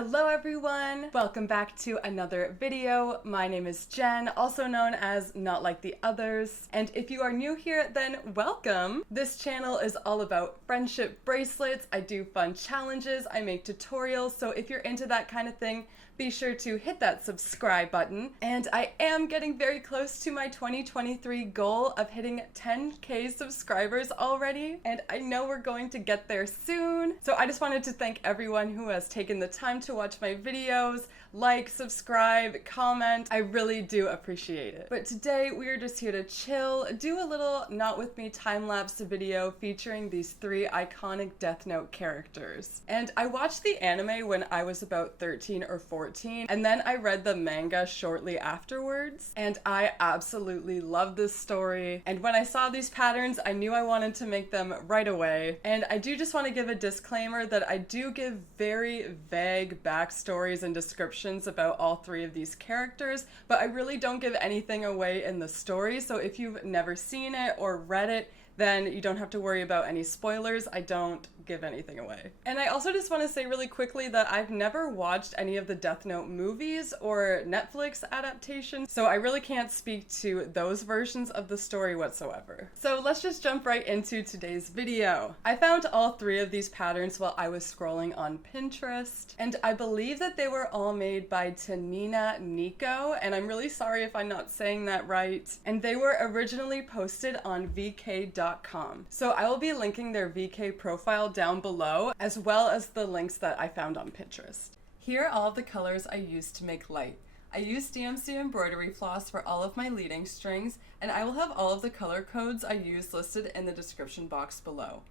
Hello everyone! Welcome back to another video. My name is Jen, also known as KnotLikeTheOthers. And if you are new here, then welcome! This channel is all about friendship bracelets. I do fun challenges, I make tutorials, so if you're into that kind of thing, be sure to hit that subscribe button. And I am getting very close to my 2023 goal of hitting 10K subscribers already, and I know we're going to get there soon. So I just wanted to thank everyone who has taken the time to watch my videos, like, subscribe, comment. I really do appreciate it. But today we are just here to chill, do a little Not With Me time-lapse video featuring these three iconic Deathnote characters. And I watched the anime when I was about 13 or 14, and then I read the manga shortly afterwards, and I absolutely love this story. And when I saw these patterns, I knew I wanted to make them right away. And I do just want to give a disclaimer that I do give very vague backstories and descriptions about all three of these characters, but I really don't give anything away in the story, so if you've never seen it or read it, then you don't have to worry about any spoilers. I don't give anything away. And I also just want to say really quickly that I've never watched any of the Deathnote movies or Netflix adaptations, so I really can't speak to those versions of the story whatsoever. So let's just jump right into today's video. I found all three of these patterns while I was scrolling on Pinterest, and I believe that they were all made by Teineina Neko, and I'm really sorry if I'm not saying that right. And they were originally posted on VK.com. So I will be linking their VK profile down below, as well as the links that I found on Pinterest. Here are all of the colors I used to make light. I used DMC embroidery floss for all of my leading strings, and I will have all of the color codes I used listed in the description box below.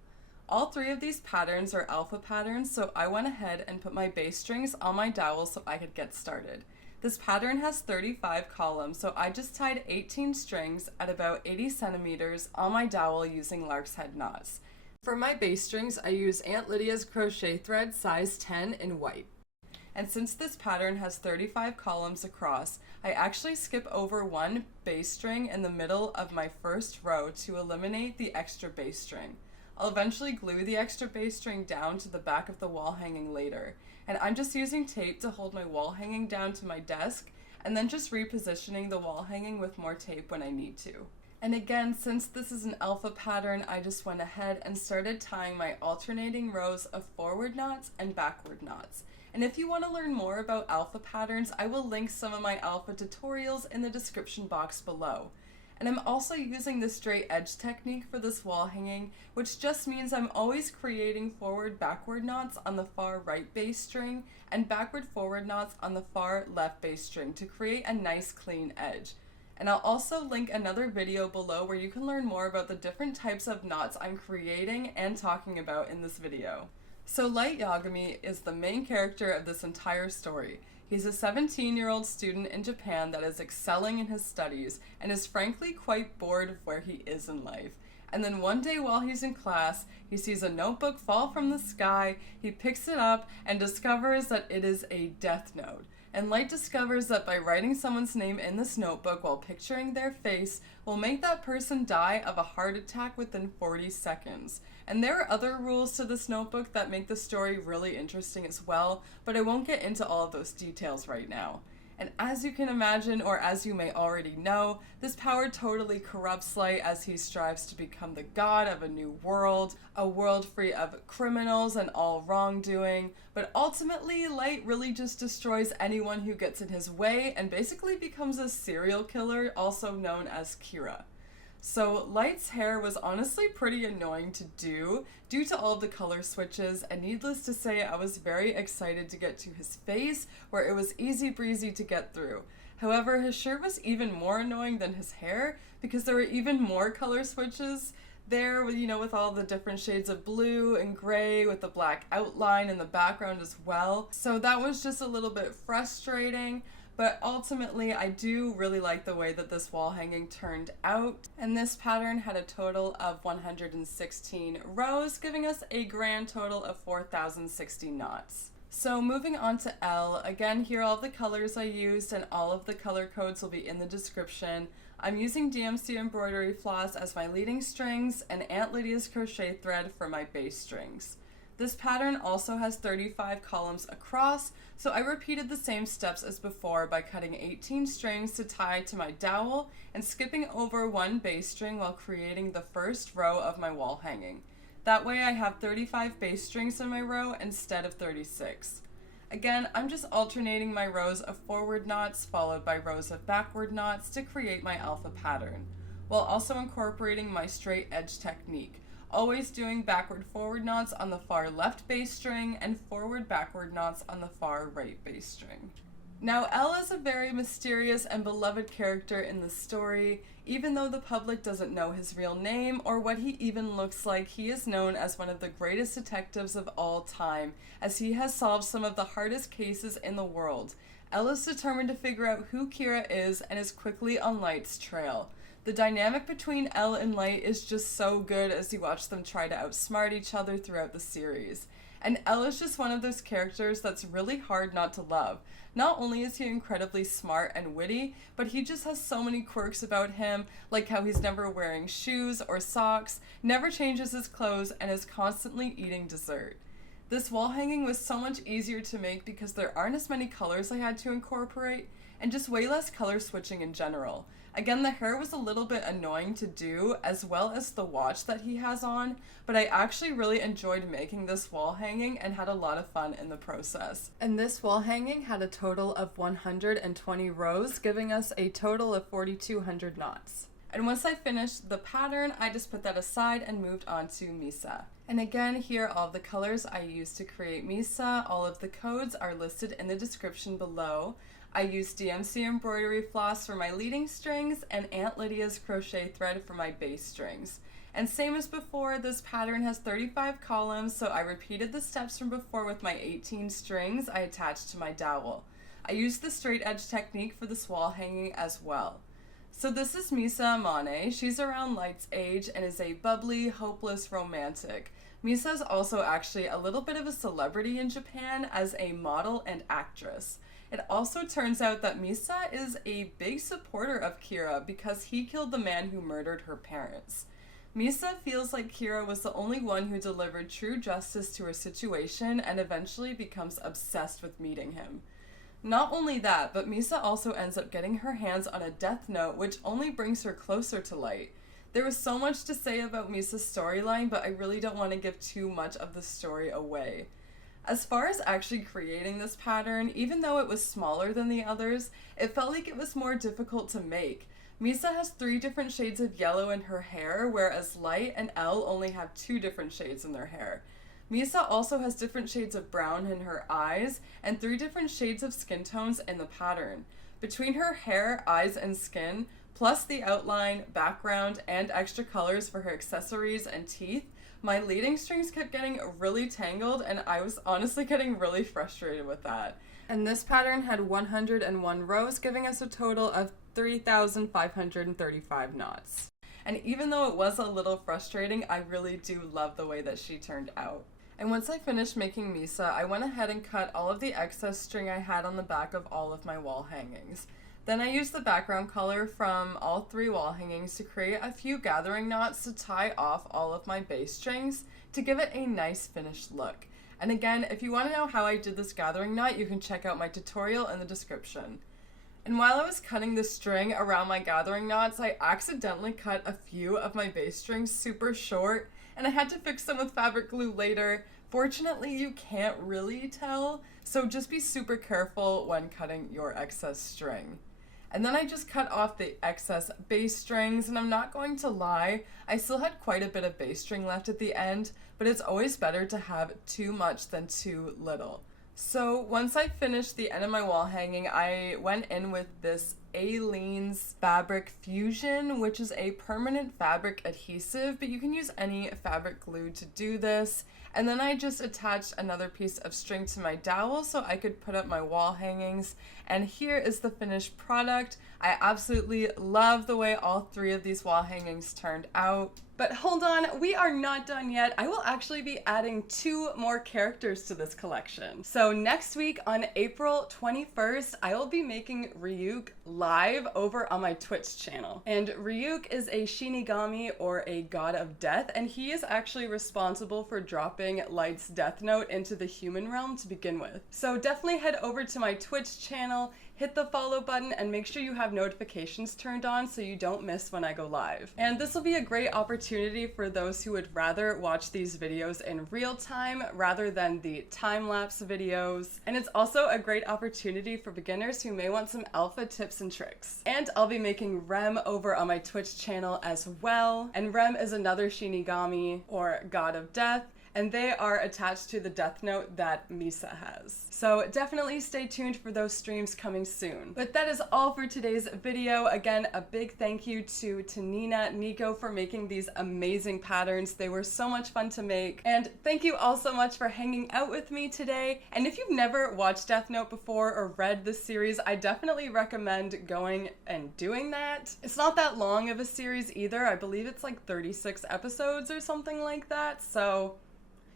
All three of these patterns are alpha patterns, so I went ahead and put my base strings on my dowel so I could get started. This pattern has 35 columns, so I just tied 18 strings at about 80 centimeters on my dowel using lark's head knots. For my base strings, I use Aunt Lydia's crochet thread size 10 in white. And since this pattern has 35 columns across, I actually skip over one base string in the middle of my first row to eliminate the extra base string. I'll eventually glue the extra base string down to the back of the wall hanging later. And I'm just using tape to hold my wall hanging down to my desk, and then just repositioning the wall hanging with more tape when I need to. And again, since this is an alpha pattern, I just went ahead and started tying my alternating rows of forward knots and backward knots. And if you want to learn more about alpha patterns, I will link some of my alpha tutorials in the description box below. And I'm also using the straight edge technique for this wall hanging, which just means I'm always creating forward-backward knots on the far right base string and backward-forward knots on the far left base string to create a nice clean edge. And I'll also link another video below where you can learn more about the different types of knots I'm creating and talking about in this video. So Light Yagami is the main character of this entire story. He's a 17-year-old student in Japan that is excelling in his studies and is frankly quite bored of where he is in life. And then one day while he's in class, he sees a notebook fall from the sky, he picks it up and discovers that it is a death note. And Light discovers that by writing someone's name in this notebook while picturing their face will make that person die of a heart attack within 40 seconds. And there are other rules to this notebook that make the story really interesting as well, but I won't get into all of those details right now. And as you can imagine, or as you may already know, this power totally corrupts Light as he strives to become the god of a new world, a world free of criminals and all wrongdoing, but ultimately Light really just destroys anyone who gets in his way and basically becomes a serial killer, also known as Kira. So Light's hair was honestly pretty annoying to do due to all of the color switches, and needless to say I was very excited to get to his face where it was easy breezy to get through. However, his shirt was even more annoying than his hair because there were even more color switches there, you know, with all the different shades of blue and gray with the black outline in the background as well. So that was just a little bit frustrating. But ultimately, I do really like the way that this wall hanging turned out. And this pattern had a total of 116 rows, giving us a grand total of 4,060 knots. So moving on to L, again, here are all the colors I used and all of the color codes will be in the description. I'm using DMC embroidery floss as my leading strings and Aunt Lydia's crochet thread for my base strings. This pattern also has 35 columns across, so I repeated the same steps as before by cutting 18 strings to tie to my dowel and skipping over one base string while creating the first row of my wall hanging. That way I have 35 base strings in my row instead of 36. Again, I'm just alternating my rows of forward knots followed by rows of backward knots to create my alpha pattern, while also incorporating my straight edge technique, always doing backward forward knots on the far left base string and forward backward knots on the far right base string. Now, Elle is a very mysterious and beloved character in the story. Even though the public doesn't know his real name or what he even looks like, he is known as one of the greatest detectives of all time, as he has solved some of the hardest cases in the world. Elle is determined to figure out who Kira is and is quickly on Light's trail. The dynamic between Elle and Light is just so good as you watch them try to outsmart each other throughout the series. And Elle is just one of those characters that's really hard not to love. Not only is he incredibly smart and witty, but he just has so many quirks about him, like how he's never wearing shoes or socks, never changes his clothes, and is constantly eating dessert. This wall hanging was so much easier to make because there aren't as many colors I had to incorporate, and just way less color switching in general. Again, the hair was a little bit annoying to do, as well as the watch that he has on, but I actually really enjoyed making this wall hanging and had a lot of fun in the process. And this wall hanging had a total of 120 rows, giving us a total of 4,200 knots. And once I finished the pattern, I just put that aside and moved on to Misa. And again, here are all the colors I used to create Misa. All of the codes are listed in the description below. I used DMC embroidery floss for my leading strings and Aunt Lydia's crochet thread for my base strings. And same as before, this pattern has 35 columns, so I repeated the steps from before with my 18 strings I attached to my dowel. I used the straight edge technique for this wall hanging as well. So this is Misa Amane. She's around Light's age and is a bubbly, hopeless romantic. Misa is also actually a little bit of a celebrity in Japan as a model and actress. It also turns out that Misa is a big supporter of Kira because he killed the man who murdered her parents. Misa feels like Kira was the only one who delivered true justice to her situation and eventually becomes obsessed with meeting him. Not only that, but Misa also ends up getting her hands on a Deathnote, which only brings her closer to Light. There was so much to say about Misa's storyline, but I really don't want to give too much of the story away. As far as actually creating this pattern, even though it was smaller than the others, it felt like it was more difficult to make. Misa has 3 different shades of yellow in her hair, whereas Light and Elle only have 2 different shades in their hair. Misa also has different shades of brown in her eyes, and 3 different shades of skin tones in the pattern. Between her hair, eyes, and skin, plus the outline, background, and extra colors for her accessories and teeth, my leading strings kept getting really tangled, and I was honestly getting really frustrated with that. And this pattern had 101 rows, giving us a total of 3,535 knots. And even though it was a little frustrating, I really do love the way that she turned out. And once I finished making Misa, I went ahead and cut all of the excess string I had on the back of all of my wall hangings. Then I used the background color from all 3 wall hangings to create a few gathering knots to tie off all of my base strings to give it a nice finished look. And again, if you want to know how I did this gathering knot, you can check out my tutorial in the description. And while I was cutting the string around my gathering knots, I accidentally cut a few of my base strings super short, and I had to fix them with fabric glue later. Fortunately, you can't really tell, so just be super careful when cutting your excess string. And then I just cut off the excess base strings, and I'm not going to lie, I still had quite a bit of base string left at the end, but it's always better to have too much than too little. So once I finished the end of my wall hanging, I went in with this Aleene's Fabric Fusion, which is a permanent fabric adhesive, but you can use any fabric glue to do this. And then I just attached another piece of string to my dowel so I could put up my wall hangings. And here is the finished product. I absolutely love the way all 3 of these wall hangings turned out. But hold on, we are not done yet. I will actually be adding 2 more characters to this collection. So next week on April 21st, I will be making Ryuk live over on my Twitch channel. And Ryuk is a Shinigami, or a god of death, and he is actually responsible for dropping Light's Deathnote into the human realm to begin with. So definitely head over to my Twitch channel, hit the follow button, and make sure you have notifications turned on so you don't miss when I go live. And this will be a great opportunity for those who would rather watch these videos in real time rather than the time-lapse videos. And it's also a great opportunity for beginners who may want some alpha tips and tricks. And I'll be making Rem over on my Twitch channel as well. And Rem is another Shinigami, or god of death, and they are attached to the Deathnote that Misa has. So definitely stay tuned for those streams coming soon. But that is all for today's video. Again, a big thank you to Teineina Neko for making these amazing patterns. They were so much fun to make. And thank you all so much for hanging out with me today. And if you've never watched Deathnote before or read this series, I definitely recommend going and doing that. It's not that long of a series either. I believe it's like 36 episodes or something like that. So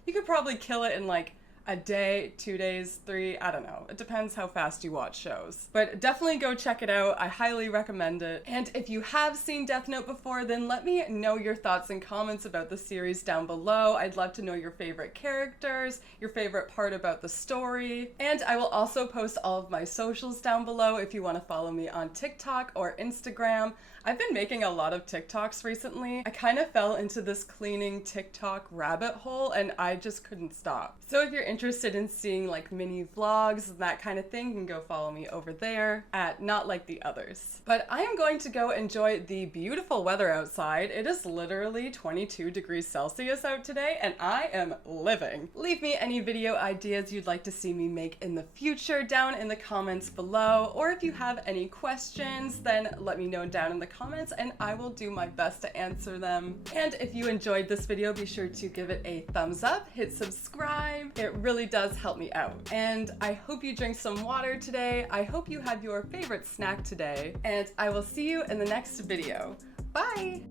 you could probably kill it in like a day, 2 days, 3, I don't know. It depends how fast you watch shows. But definitely go check it out. I highly recommend it. And if you have seen Deathnote before, then let me know your thoughts and comments about the series down below. I'd love to know your favorite characters, your favorite part about the story. And I will also post all of my socials down below if you want to follow me on TikTok or Instagram. I've been making a lot of TikToks recently. I kind of fell into this cleaning TikTok rabbit hole and I just couldn't stop. So if you're interested in seeing like mini vlogs and that kind of thing, you can go follow me over there at KnotLikeTheOthers. But I am going to go enjoy the beautiful weather outside. It is literally 22 degrees Celsius out today and I am living. Leave me any video ideas you'd like to see me make in the future down in the comments below, or if you have any questions, then let me know down in the comments and I will do my best to answer them. And if you enjoyed this video, be sure to give it a thumbs up, hit subscribe. It really does help me out. And I hope you drink some water today. I hope you had your favorite snack today, and I will see you in the next video. Bye!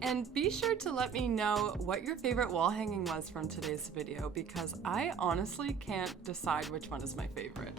And be sure to let me know what your favorite wall hanging was from today's video, because I honestly can't decide which one is my favorite.